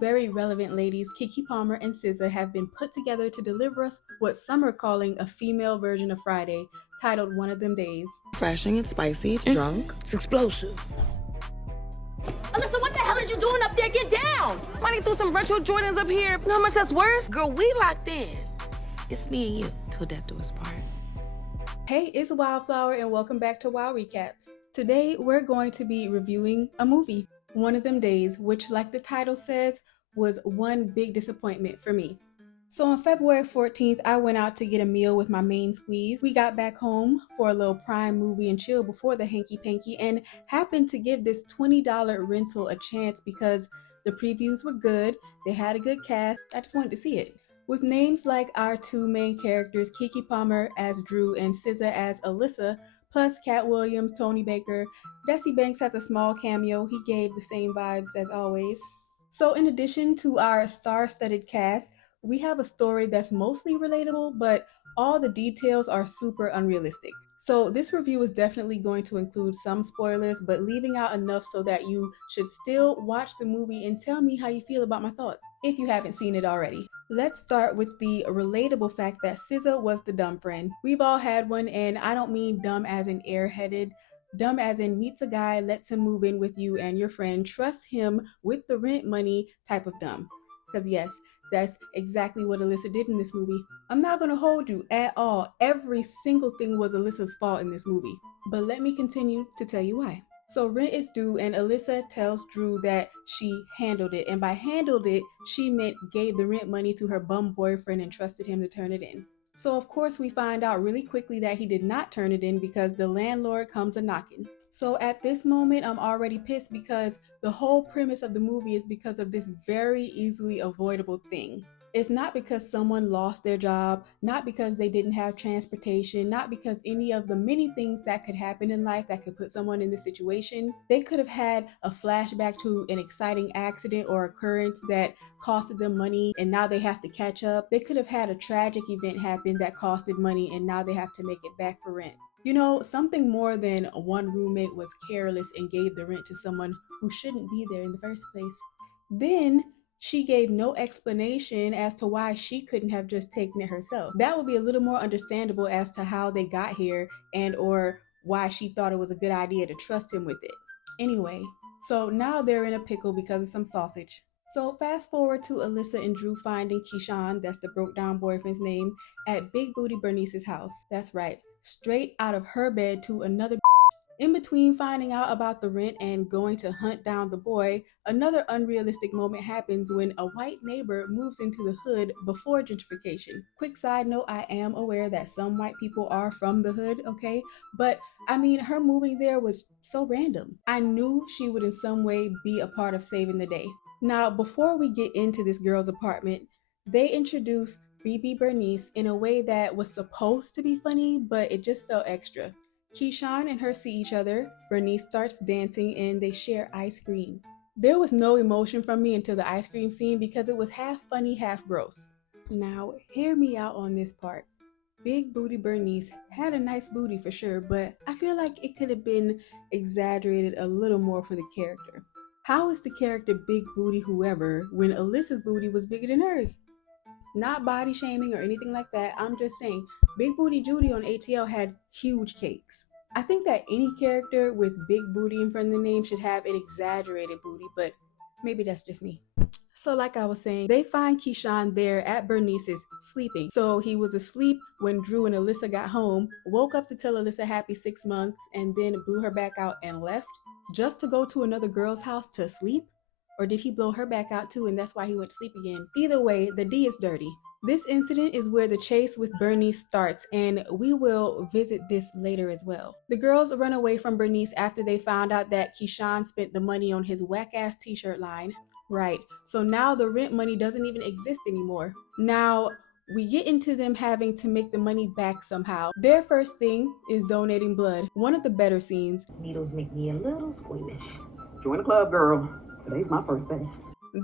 very relevant ladies, Keke Palmer and SZA, have been put together to deliver us what some are calling a female version of Friday, titled One of Them Days. Refreshing, it's spicy, it's drunk, it's explosive. Alyssa, what the hell is you doing up there? Get down! Running through some retro Jordans up here. You know how much that's worth? Girl, we locked in. It's me and you till death do us part. Hey, it's Wildflower and welcome back to Wild Recaps. Today we're going to be reviewing a movie, One of Them Days, which, like the title says, was one big disappointment for me. So on February 14th, I went out to get a meal with my main squeeze. We got back home for a little prime movie and chill before the hanky panky and happened to give this $20 rental a chance because the previews were good, they had a good cast, I just wanted to see it. With names like our two main characters, Keke Palmer as Drew and SZA as Alyssa, plus Cat Williams, Tony Baker, Desi Banks has a small cameo, he gave the same vibes as always. So in addition to our star-studded cast, we have a story that's mostly relatable, but all the details are super unrealistic. So this review is definitely going to include some spoilers, but leaving out enough so that you should still watch the movie and tell me how you feel about my thoughts, if you haven't seen it already. Let's start with the relatable fact that SZA was the dumb friend. We've all had one, and I don't mean dumb as in airheaded, dumb as in meets a guy, lets him move in with you and your friend, trusts him with the rent money type of dumb. Because yes, that's exactly what Alyssa did in this movie. I'm not gonna hold you at all. Every single thing was Alyssa's fault in this movie. But let me continue to tell you why. So rent is due and Alyssa tells Drew that she handled it. And by handled it, she meant gave the rent money to her bum boyfriend and trusted him to turn it in. So of course we find out really quickly that he did not turn it in because the landlord comes a-knocking. So at this moment, I'm already pissed because the whole premise of the movie is because of this very easily avoidable thing. It's not because someone lost their job, not because they didn't have transportation, not because any of the many things that could happen in life that could put someone in this situation. They could have had a flashback to an exciting accident or occurrence that costed them money and now they have to catch up. They could have had a tragic event happen that costed money and now they have to make it back for rent. You know, something more than one roommate was careless and gave the rent to someone who shouldn't be there in the first place. Then she gave no explanation as to why she couldn't have just taken it herself. That would be a little more understandable as to how they got here and or why she thought it was a good idea to trust him with it. Anyway, so now they're in a pickle because of some sausage. So fast forward to Alyssa and Drew finding Keyshawn, that's the broke down boyfriend's name, at Big Booty Bernice's house. That's right, straight out of her bed to another. In between finding out about the rent and going to hunt down the boy, another unrealistic moment happens when a white neighbor moves into the hood before gentrification. Quick side note, I am aware that some white people are from the hood, okay? But I mean, her moving there was so random. I knew she would in some way be a part of saving the day. Now, before we get into this girl's apartment, they introduced BB Bernice in a way that was supposed to be funny, but it just felt extra. Keyshawn and her see each other, Bernice starts dancing, and they share ice cream. There was no emotion from me until the ice cream scene because it was half funny, half gross. Now, hear me out on this part. Big Booty Bernice had a nice booty for sure, but I feel like it could have been exaggerated a little more for the character. How is the character Big Booty whoever when Alyssa's booty was bigger than hers? Not body shaming or anything like that, I'm just saying Big Booty Judy on ATL had huge cakes. I think that any character with big booty in front of the name should have an exaggerated booty, but maybe that's just me. So like I was saying, they find Keyshawn there at Bernice's sleeping. So he was asleep when Drew and Alyssa got home, woke up to tell Alyssa happy 6 months, and then blew her back out and left just to go to another girl's house to sleep? Or did he blow her back out too and that's why he went to sleep again? Either way, the D is dirty. This incident is where the chase with Bernice starts, and we will visit this later as well. The girls run away from Bernice after they found out that Keyshawn spent the money on his whack-ass t-shirt line. Right, so now the rent money doesn't even exist anymore. Now, we get into them having to make the money back somehow. Their first thing is donating blood. One of the better scenes. Needles make me a little squeamish. Join the club, girl. Today's my first day.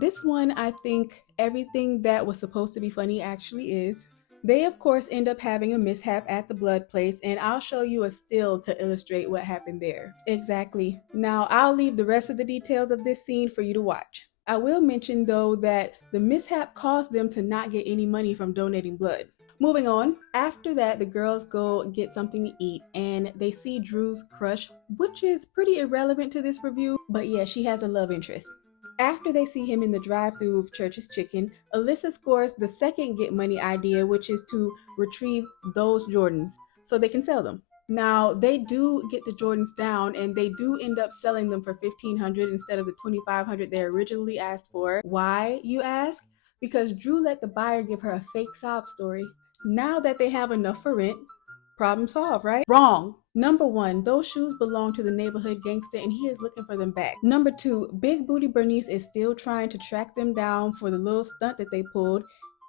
This one, I think everything that was supposed to be funny actually is. They of course end up having a mishap at the blood place, and I'll show you a still to illustrate what happened there. Exactly. Now I'll leave the rest of the details of this scene for you to watch. I will mention though that the mishap caused them to not get any money from donating blood. Moving on, after that, the girls go get something to eat and they see Drew's crush, which is pretty irrelevant to this review, but yeah, she has a love interest. After they see him in the drive-thru of Church's Chicken, Alyssa scores the second get money idea, which is to retrieve those Jordans so they can sell them. Now, they do get the Jordans down and they do end up selling them for $1,500 instead of the $2,500 they originally asked for. Why, you ask? Because Drew let the buyer give her a fake sob story. Now that they have enough for rent, problem solved, right? Wrong. Number one, those shoes belong to the neighborhood gangster and he is looking for them back. Number two, Big Booty Bernice is still trying to track them down for the little stunt that they pulled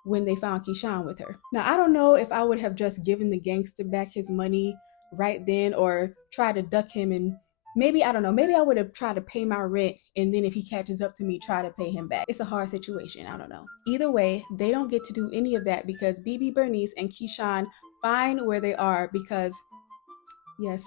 when they found Keyshawn with her. Now, I don't know if I would have just given the gangster back his money right then or tried to duck him and maybe, I don't know, maybe I would have tried to pay my rent and then if he catches up to me, try to pay him back. It's a hard situation, I don't know. Either way, they don't get to do any of that because BB Bernice and Keyshawn find where they are because, yes,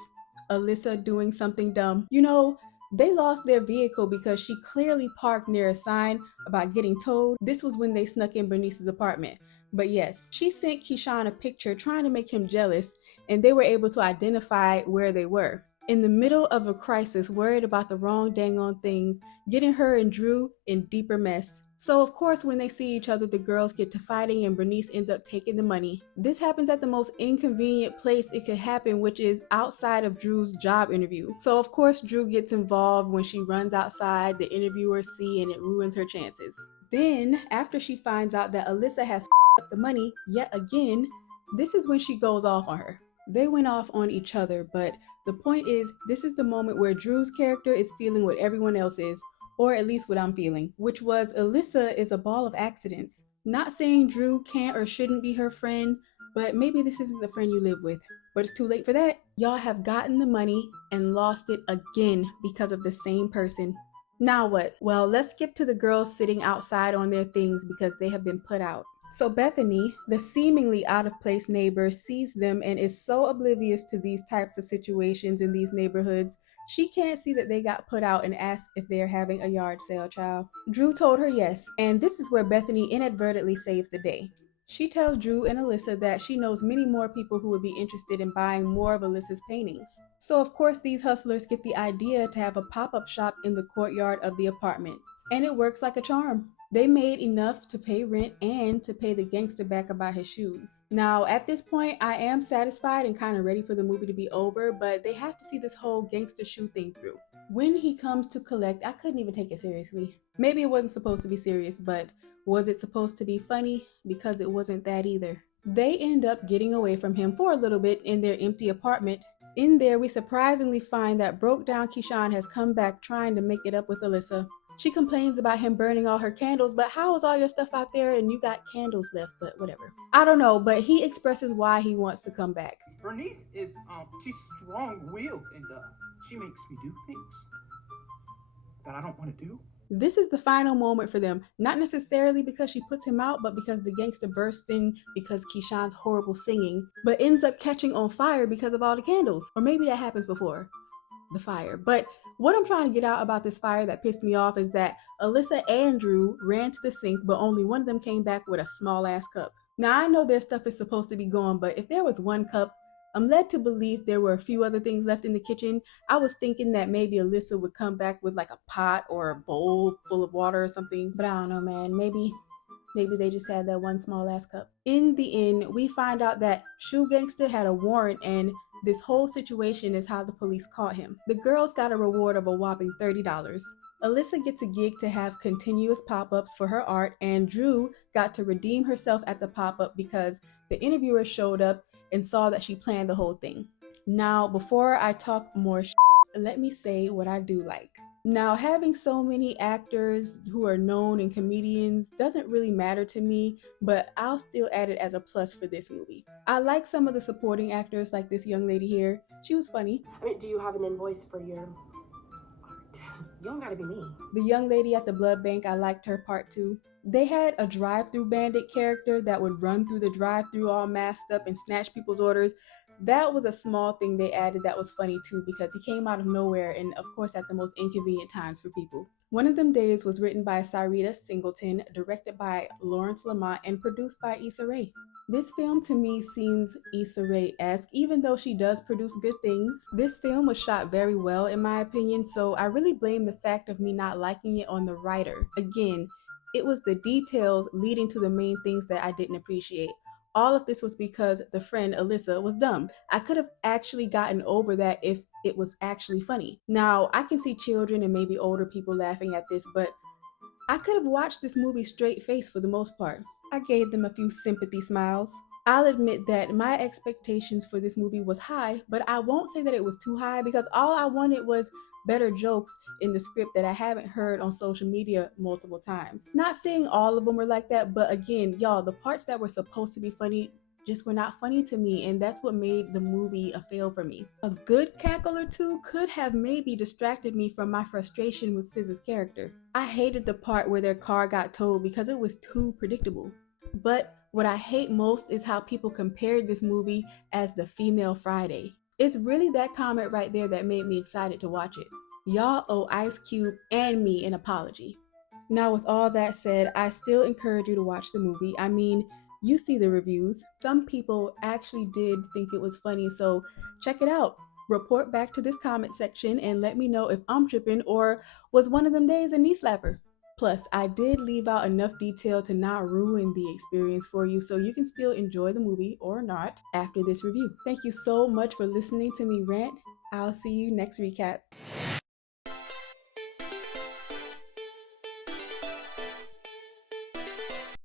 Alyssa doing something dumb. You know, they lost their vehicle because she clearly parked near a sign about getting towed. This was when they snuck in Bernice's apartment. But yes, she sent Keyshawn a picture trying to make him jealous and they were able to identify where they were. In the middle of a crisis, worried about the wrong dang on things, getting her and Drew in deeper mess. So of course when they see each other, the girls get to fighting and Bernice ends up taking the money. This happens at the most inconvenient place it could happen, which is outside of Drew's job interview. So of course Drew gets involved when she runs outside, the interviewers see and it ruins her chances. Then after she finds out that Alyssa has up the money yet again, this is when she goes off on her. They went off on each other, but the point is, this is the moment where Drew's character is feeling what everyone else is, or at least what I'm feeling, which was Alyssa is a ball of accidents. Not saying Drew can't or shouldn't be her friend, but maybe this isn't the friend you live with. But it's too late for that. Y'all have gotten the money and lost it again because of the same person. Now what? Well, let's skip to the girls sitting outside on their things because they have been put out. So Bethany, the seemingly out-of-place neighbor, sees them and is so oblivious to these types of situations in these neighborhoods, she can't see that they got put out and asks if they're having a yard sale, child. Drew told her yes, and this is where Bethany inadvertently saves the day. She tells Drew and Alyssa that she knows many more people who would be interested in buying more of Alyssa's paintings. So of course these hustlers get the idea to have a pop-up shop in the courtyard of the apartments, and it works like a charm. They made enough to pay rent and to pay the gangster back about his shoes. Now, at this point, I am satisfied and kind of ready for the movie to be over, but they have to see this whole gangster shoe thing through. When he comes to collect, I couldn't even take it seriously. Maybe it wasn't supposed to be serious, but was it supposed to be funny? Because it wasn't that either. They end up getting away from him for a little bit in their empty apartment. In there, we surprisingly find that broke down Keyshawn has come back trying to make it up with Alyssa. She complains about him burning all her candles, but how is all your stuff out there and you got candles left? But whatever. I don't know, but he expresses why he wants to come back. Bernice is, she's strong-willed and, she makes me do things that I don't want to do. This is the final moment for them, not necessarily because she puts him out, but because the gangster bursts in because Keyshawn's horrible singing, but ends up catching on fire because of all the candles. Or maybe that happens before the fire. But what I'm trying to get out about this fire that pissed me off is that Alyssa and Drew ran to the sink, but only one of them came back with a small ass cup. Now I know their stuff is supposed to be gone, but if there was one cup, I'm led to believe there were a few other things left in the kitchen. I was thinking that maybe Alyssa would come back with like a pot or a bowl full of water or something, but I don't know, man. Maybe they just had that one small ass cup. In the end, we find out that Shoe Gangster had a warrant and this whole situation is how the police caught him. The girls got a reward of a whopping $30. Alyssa gets a gig to have continuous pop-ups for her art, and Drew got to redeem herself at the pop-up because the interviewer showed up and saw that she planned the whole thing. Now, before I talk more let me say what I do like. Now, having so many actors who are known and comedians doesn't really matter to me, but I'll still add it as a plus for this movie. I like some of the supporting actors, like this young lady here. She was funny. I mean, do you have an invoice for your art? You don't gotta be me. The young lady at the blood bank, I liked her part too. They had a drive-through bandit character that would run through the drive-through all masked up and snatch people's orders. that was a small thing they added that was funny too, because he came out of nowhere and of course at the most inconvenient times for people. One of Them Days was written by Sarita Singleton, directed by Lawrence Lamont, and produced by Issa Rae. This film to me seems Issa Rae-esque, even though she does produce good things. This film was shot very well in my opinion, so I really blame the fact of me not liking it on the writer. Again, it was the details leading to the main things that I didn't appreciate. All of this was because the friend Alyssa was dumb. I could have actually gotten over that if it was actually funny. Now, I can see children and maybe older people laughing at this, but I could have watched this movie straight face for the most part. I gave them a few sympathy smiles. I'll admit that my expectations for this movie was high, but I won't say that it was too high because all I wanted was better jokes in the script that I haven't heard on social media multiple times. Not saying all of them were like that, but again, y'all, the parts that were supposed to be funny just were not funny to me, and that's what made the movie a fail for me. A good cackle or two could have maybe distracted me from my frustration with SZA's character. I hated the part where their car got towed because it was too predictable. But what I hate most is how people compared this movie as the female Friday. It's really that comment right there that made me excited to watch it. Y'all owe Ice Cube and me an apology. Now, with all that said, I still encourage you to watch the movie. I mean, you see the reviews. Some people actually did think it was funny, so check it out. Report back to this comment section and let me know if I'm tripping or was One of Them Days a knee slapper. Plus, I did leave out enough detail to not ruin the experience for you, so you can still enjoy the movie or not after this review. Thank you so much for listening to me rant. I'll see you next recap.